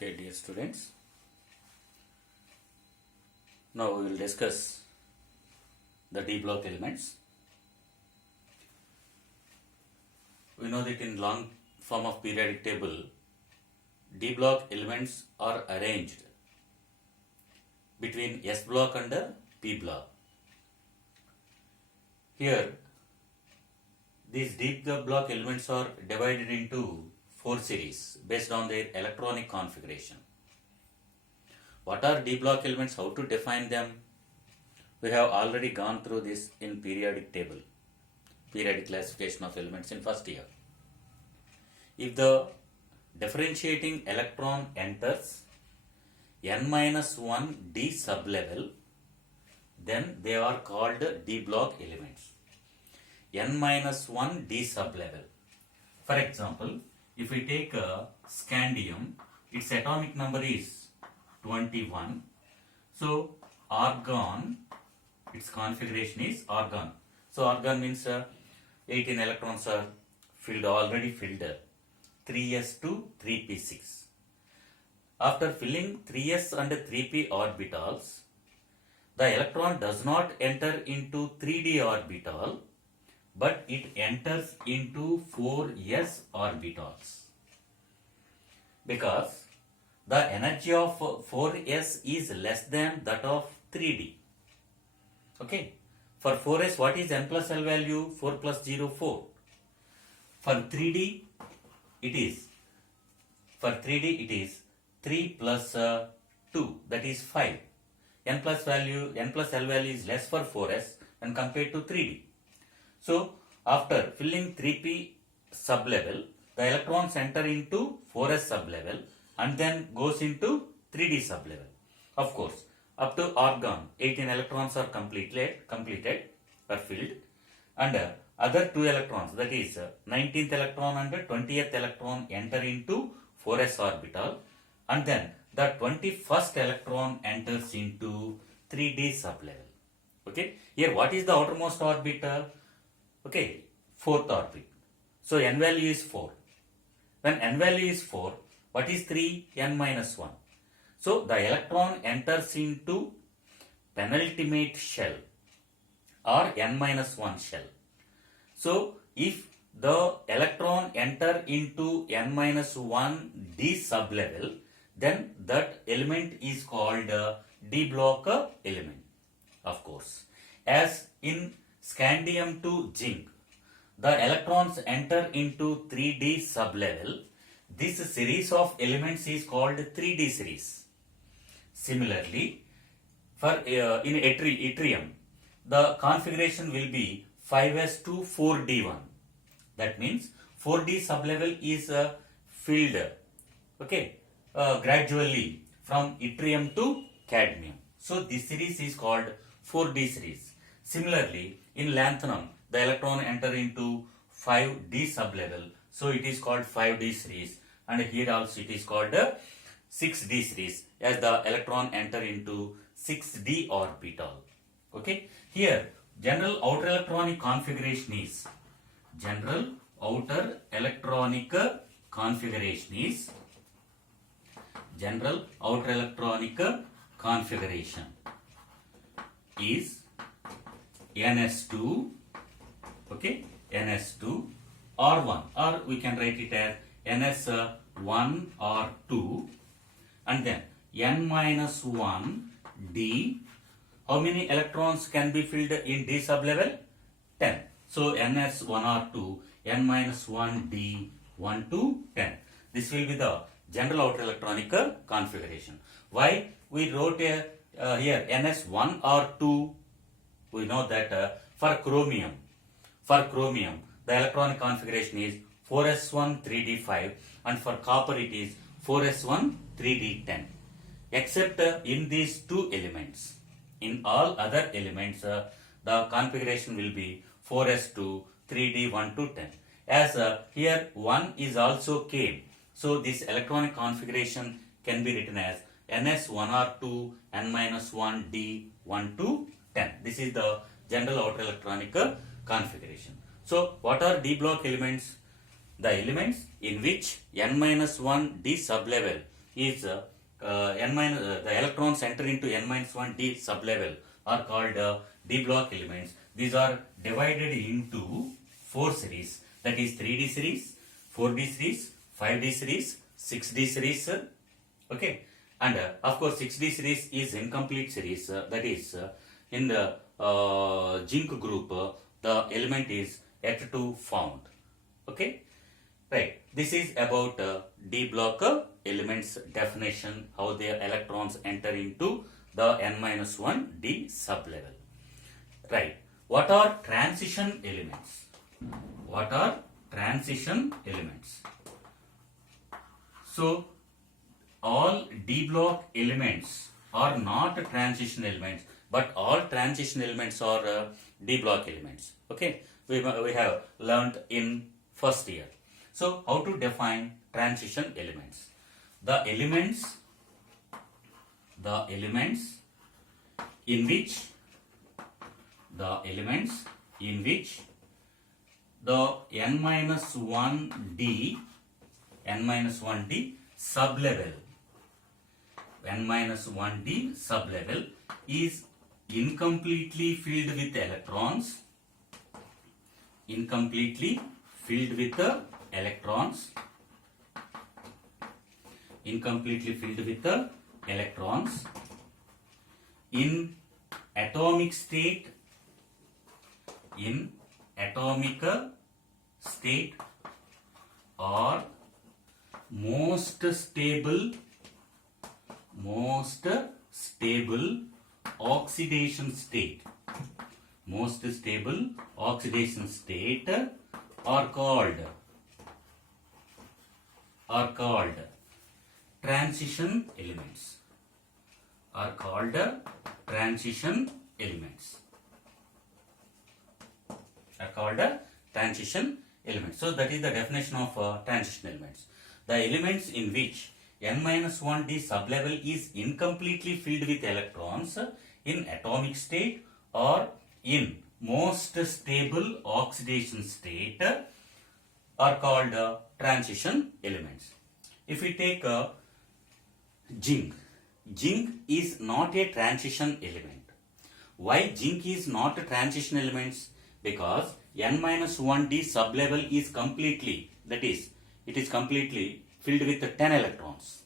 Okay, dear students, now we will discuss the D block elements. We know that in long form of periodic table, D block elements are arranged between S block and P block. Here, these D block elements are divided into 4 series based on their electronic configuration. What are D block elements? How to define them? We have already gone through this in periodic table, periodic classification of elements in first year. If the differentiating electron enters n-1 D sublevel, then they are called D block elements. n-1 D sublevel. For example, if we take a scandium, its atomic number is 21. So argon, its configuration is argon. So argon means 18 electrons are already filled, 3s to 3p6. After filling 3s and 3p orbitals, the electron does not enter into 3d orbital, but it enters into 4s orbitals, because the energy of 4s is less than that of 3d. Okay, for 4s, what is n plus l value? 4 plus 0, 4. For 3d, it is 3 plus 2, that is 5. N plus l value is less for 4s when compared to 3d. So, after filling 3p sublevel, the electrons enter into 4s sublevel and then goes into 3d sublevel. Of course, up to argon, 18 electrons are completed or filled, and other 2 electrons, that is 19th electron and 20th electron, enter into 4s orbital, and then the 21st electron enters into 3d sublevel. Okay, here what is the outermost orbital? Okay, 4th orbit. So n value is 4. When n value is 4, what is 3? n minus 1. So the electron enters into penultimate shell or n minus 1 shell. So if the electron enter into n minus 1 D sublevel, then that element is called D block element. Of course, as in scandium to zinc, the electrons enter into 3d sublevel. This series of elements is called 3d series. Similarly, for in yttrium, the configuration will be 5s to 4d1. That means 4d sublevel is filled, gradually from yttrium to cadmium. So this series is called 4d series. Similarly, in lanthanum, the electron enter into 5d sublevel, so it is called 5d series, and here also it is called 6d series, as the electron enter into 6d orbital. Okay, here general outer electronic configuration is ns2, ns2 r1, or we can write it as ns1 or 2, and then n minus 1 d. How many electrons can be filled in d sublevel? 10. So ns1 or 2, n minus 1 d, 1 to 10. This will be the general outer electronic configuration. Why we wrote here ns1 or 2? We know that for chromium, the electronic configuration is 4s1 3d5, and for copper it is 4s1 3d10. Except in these 2 elements. In all other elements, the configuration will be 4s2 3d 1 to 10. As here 1 is also came, so this electronic configuration can be written as ns1 or 2 n minus 1 d 1 to 10. This is the general outer electronic configuration. So what are D block elements? The elements in which n minus 1 D sublevel is the electrons enter into n minus 1 d sublevel are called d block elements. These are divided into 4 series, that is 3D series, 4D series, 5D series, 6D series. Okay, and of course 6D series is incomplete series, that is in the zinc group the element is yet to found. Okay, right. This is about d block elements definition, how their electrons enter into the n minus 1 d sublevel. Right. What are transition elements? What are transition elements? So all d block elements are not transition elements, but all transition elements are d block elements. Okay, we have learned in first year. So how to define transition elements? The elements in which the n minus 1 d sublevel is incompletely filled with electrons, in atomic state or most stable oxidation state. Are called transition elements. So that is the definition of transition elements. The elements in which n minus 1 d sublevel is incompletely filled with electrons in atomic state or in most stable oxidation state are called transition elements. If we take zinc is not a transition element. Why zinc is not a transition element? Because n minus 1 d sublevel is completely, that is, it is completely filled with 10 electrons.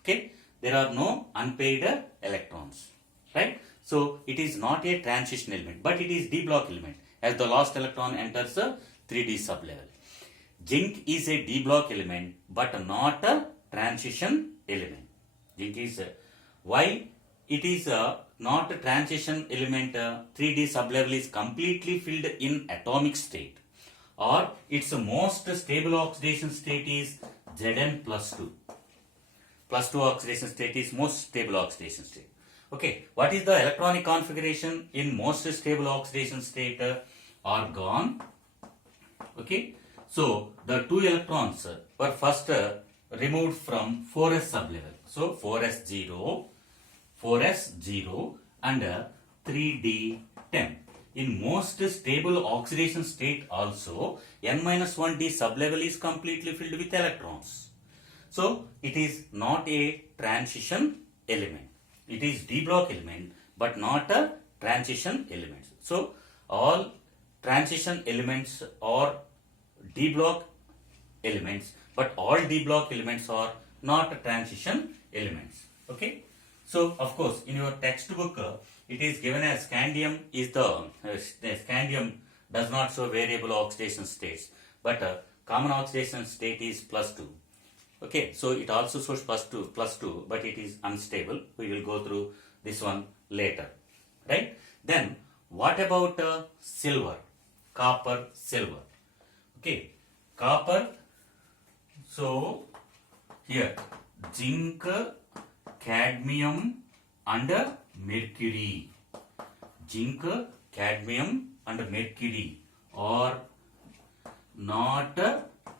Okay, there are no unpaired electrons, right? So it is not a transition element, but it is d block element, as the last electron enters a 3d sublevel. Zinc is a d block element, but not a transition element. Zinc is why it is not a transition element. 3d sublevel is completely filled in atomic state, or its most stable oxidation state is Zn plus 2. Plus 2 oxidation state is most stable oxidation state. Okay, what is the electronic configuration in most stable oxidation state? Argon. Okay, so the 2 electrons were first removed from 4s sublevel. So 4s0 and 3d10. In most stable oxidation state also, n-1 d sublevel is completely filled with electrons. So it is not a transition element. It is d block element, but not a transition element. So all transition elements are d block elements, but all d block elements are not transition elements. Okay. So of course in your textbook it is given as scandium is the scandium does not show variable oxidation states, but common oxidation state is plus 2. Okay, so it also shows plus 2, but it is unstable. We will go through this one later, right? Then what about silver, copper, silver? Okay, copper. So here zinc, cadmium and mercury. Zinc, cadmium and mercury are not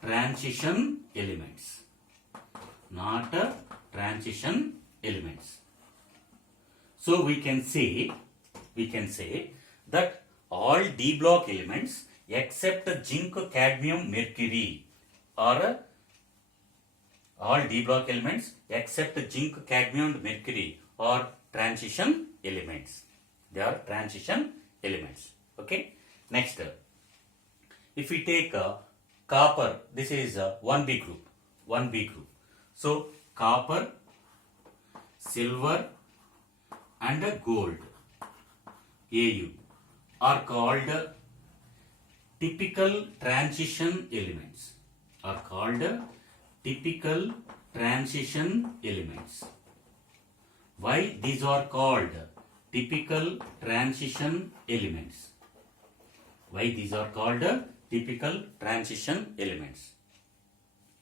transition elements. Not transition elements. So we can say that all d block elements except zinc, cadmium, mercury are all d block elements except zinc, cadmium and mercury are transition elements. They are transition elements. Okay. Next, if we take copper, this is 1b group. 1b group. So copper, silver and gold, Au, are called typical transition elements. Are called typical transition elements. Why these are called typical transition elements? Why these are called typical transition elements?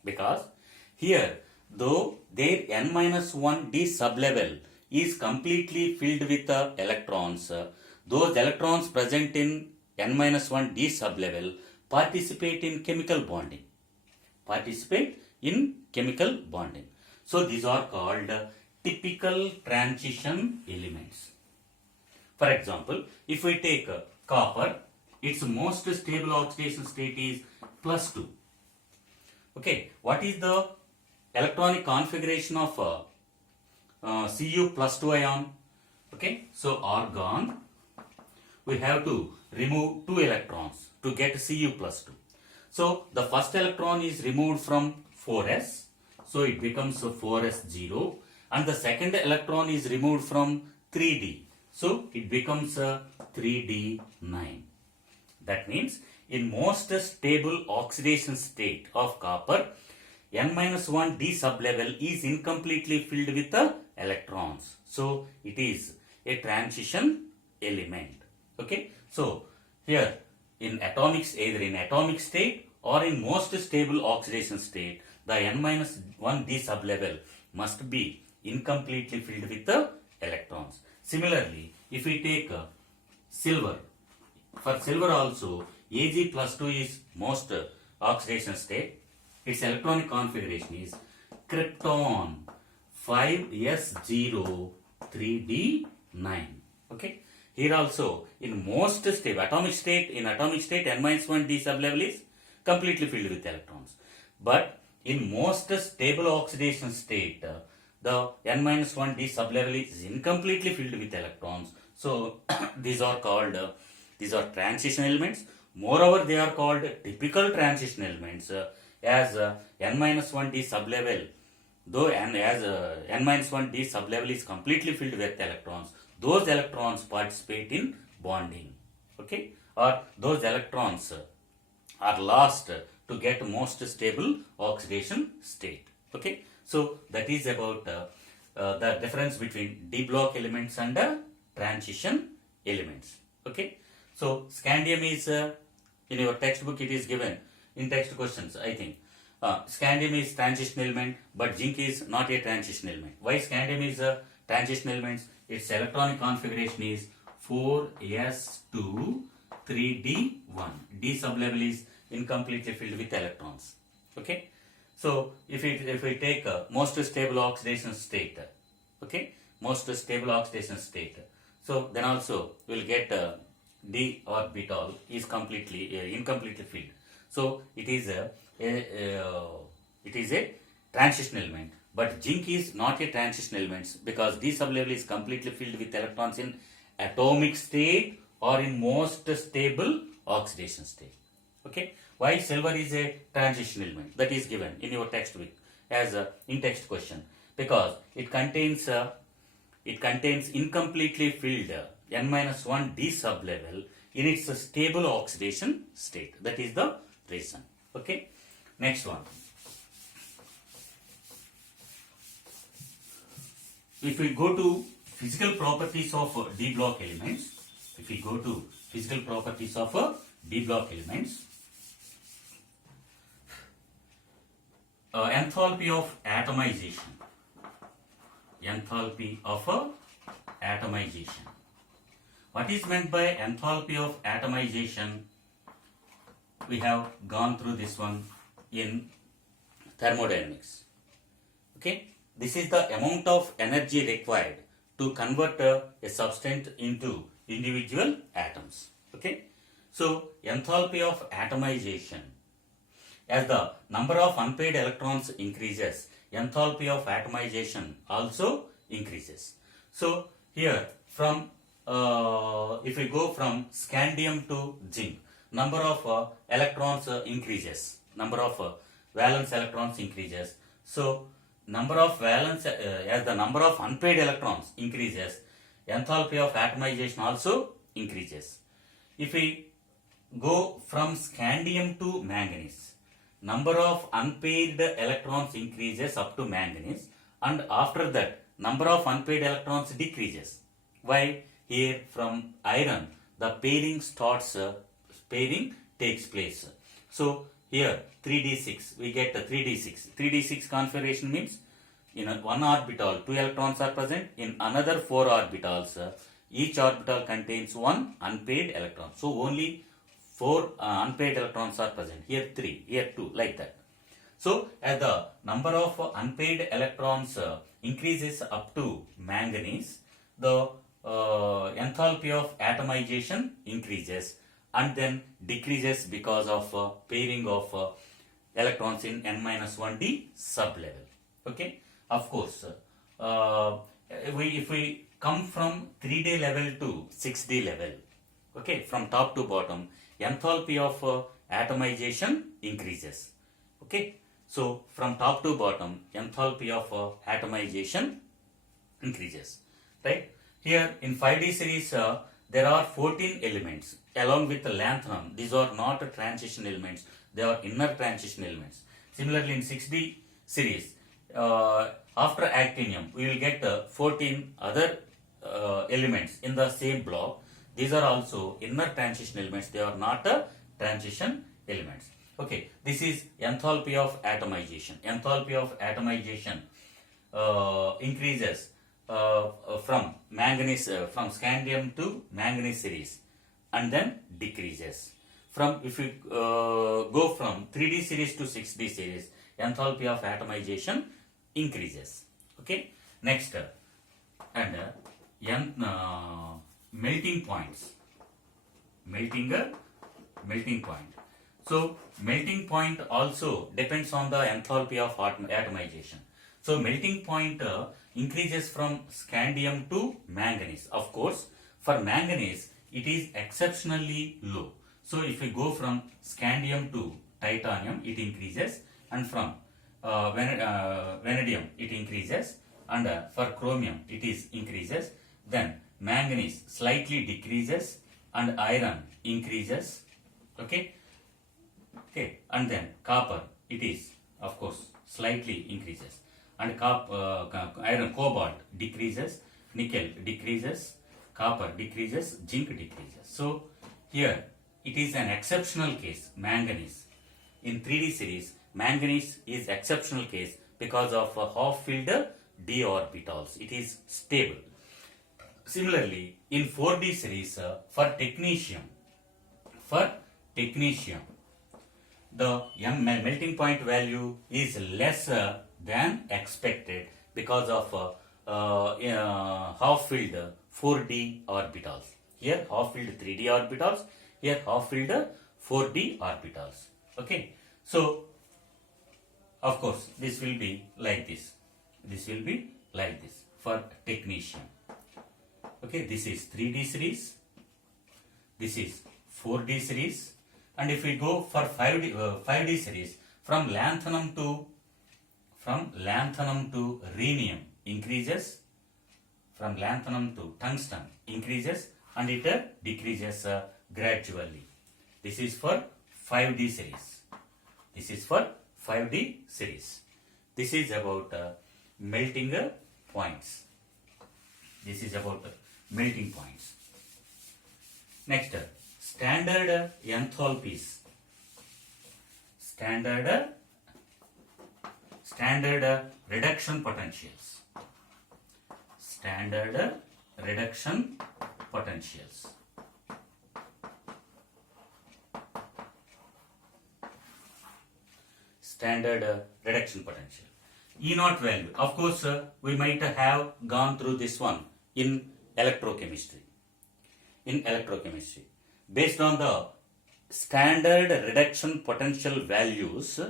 Because here, though their n-1d sublevel is completely filled with electrons, those electrons present in n-1d sublevel participate in chemical bonding. So these are called typical transition elements. For example, if we take copper, its most stable oxidation state is +2. Okay, what is the electronic configuration of Cu +2 ion? Okay, so argon, we have to remove 2 electrons to get Cu +2. So the first electron is removed from 4s, so it becomes 4s0, and the second electron is removed from 3d, so it becomes 3d9. That means in most stable oxidation state of copper, n-1d sublevel is incompletely filled with electrons. So it is a transition element. Okay. So here in either in atomic state or in most stable oxidation state, the n-1d sublevel must be incompletely filled with the electrons. Similarly, if we take silver, for silver also Ag+2 is most oxidation state. Its electronic configuration is krypton 5s0 3d9. Okay. Here also in most stable atomic state, n-1d sublevel is completely filled with electrons. But in most stable oxidation state, the n-1d sublevel is incompletely filled with electrons. So these are called transition elements. Moreover, they are called typical transition elements as n-1d sublevel, though n-1d sublevel is completely filled with electrons, those electrons participate in bonding. Okay, or those electrons are lost to get most stable oxidation state. Okay, so that is about the difference between d block elements and transition elements. Okay, so scandium is in your textbook it is given in text questions, I think. Scandium is transition element, but zinc is not a transition element. Why scandium is a transition element? Its electronic configuration is 4s2 3d1. D sublevel is incompletely filled with electrons. Okay, so if we take most stable oxidation state, okay, most stable oxidation state, so then also we'll get d orbital is completely incompletely filled. So it is a transition element. But zinc is not a transition element because d sublevel is completely filled with electrons in atomic state or in most stable oxidation state. Okay. Why silver is a transition element? That is given in your textbook as a in-text question, because it contains incompletely filled n-1d sublevel in its stable oxidation state. That is the reason. Okay. Next one. If we go to physical properties of d block elements, enthalpy of atomization. What is meant by enthalpy of atomization? We have gone through this one in thermodynamics. Okay, this is the amount of energy required to convert a substance into individual atoms. Okay, so enthalpy of atomization, as the number of unpaired electrons increases, enthalpy of atomization also increases. So here from if we go from scandium to zinc, number of electrons increases, number of valence electrons increases. So number of valence as the number of unpaired electrons increases, enthalpy of atomization also increases. If we go from scandium to manganese, number of unpaired electrons increases up to manganese, and after that number of unpaired electrons decreases. Why? Here from iron the pairing starts, pairing takes place. So here 3d6 we get 3d6. 3d6 configuration means in one orbital 2 electrons are present, in another 4 orbitals each orbital contains one unpaired electron. So only 4 unpaired electrons are present. Here 3, here 2, like that. So as the number of unpaired electrons increases up to manganese, the enthalpy of atomization increases and then decreases because of pairing of electrons in n-1d sublevel. Okay. Of course, if we come from 3D level to 6D level, okay, from top to bottom, enthalpy of atomization increases. Okay, so from top to bottom, enthalpy of atomization increases. Right? Here in 5D series, there are 14 elements along with the lanthanum. These are not transition elements; they are inner transition elements. Similarly, in 6D series, after actinium, we will get 14 other elements in the same block. These are also inner transition elements. They are not transition elements. Okay, this is enthalpy of atomization. Enthalpy of atomization increases from manganese, from scandium to manganese series, and then decreases. From if we go from 3D series to 6D series, enthalpy of atomization increases. Okay. Next, and melting points. Melting point. So melting point also depends on the enthalpy of atomization. So melting point increases from scandium to manganese. Of course, for manganese it is exceptionally low. So if we go from scandium to titanium, it increases, and from vanadium it increases, and for chromium it is increases. Then manganese slightly decreases, and iron increases. Okay. Okay, and then copper it is of course slightly increases, and iron, cobalt decreases, nickel decreases, copper decreases, zinc decreases. So here it is an exceptional case, manganese. In 3D series, manganese is exceptional case because of half-filled d orbitals. It is stable. Similarly, in 4D series, for technetium, the melting point value is lesser than expected because of half-filled 4D orbitals. Here half-filled 3D orbitals, here half-filled 4D orbitals. Okay. So, of course, this will be like this. This will be like this for technetium. Okay, this is 3D series. This is 4D series. And if we go for 5D series, from lanthanum to rhenium increases, from lanthanum to tungsten increases, and it decreases gradually. This is for 5D series. This is for 5D series. This is about melting points. This is about melting points. Next, standard enthalpies. Standard reduction potentials. Standard reduction potentials. Standard reduction potential. E0 value. Of course, we might have gone through this one in electrochemistry. Based on the standard reduction potential values,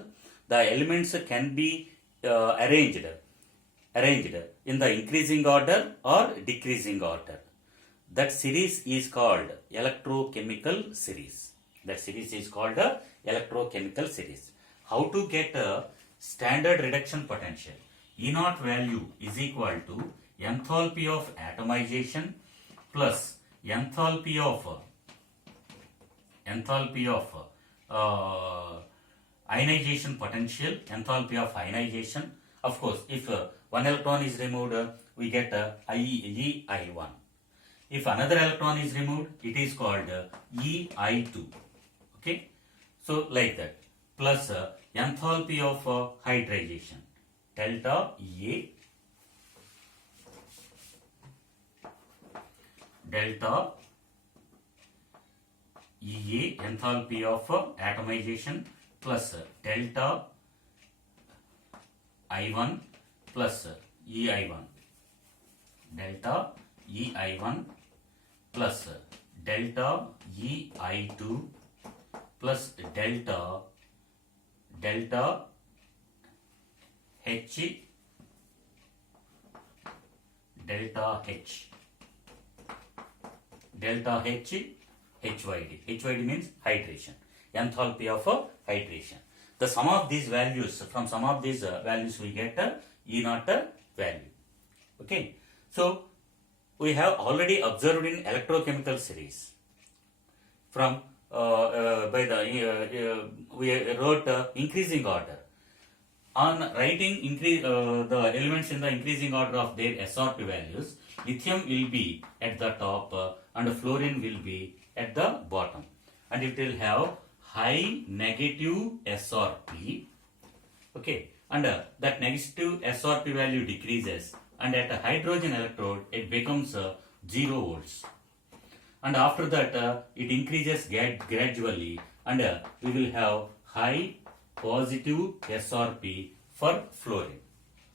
the elements can be arranged in the increasing order or decreasing order. That series is called electrochemical series. That series is called a electrochemical series. How to get a standard reduction potential? E naught value is equal to enthalpy of atomization plus enthalpy of ionization potential, enthalpy of ionization. Of course, if one electron is removed, we get EI1. If another electron is removed, it is called EI2. Okay, so like that. Plus enthalpy of hydrazation, delta EA, delta EA, enthalpy of atomization, plus delta I1 plus EI1, delta EI1 plus delta EI2 plus delta H, HYD. HYD means hydration, enthalpy of hydration. The sum of these values, from sum of these values we get E naught value. Okay, so we have already observed in electrochemical series from we wrote increasing order. On writing the elements in the increasing order of their SRP values, lithium will be at the top and fluorine will be at the bottom, and it will have high negative SRP. Okay, and that negative SRP value decreases, and at a hydrogen electrode it becomes 0 volts, and after that it increases gradually, and we will have high positive SRP for fluorine.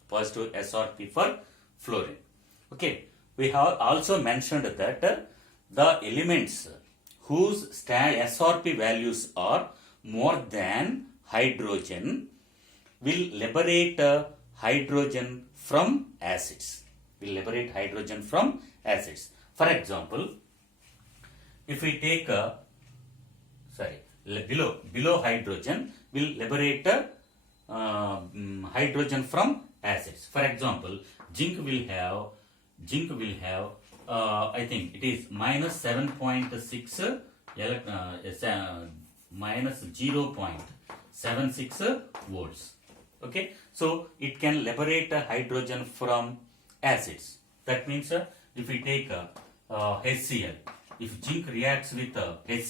Positive SRP for fluorine. Okay, we have also mentioned that the elements whose SRP values are more than hydrogen will liberate hydrogen from acids. For example, if we take below hydrogen will liberate hydrogen from acids. For example, zinc will have I think it is minus 7.6 minus 0.76 volts. Okay, so it can liberate hydrogen from acids. That means if we take HCl, if zinc reacts with HCl,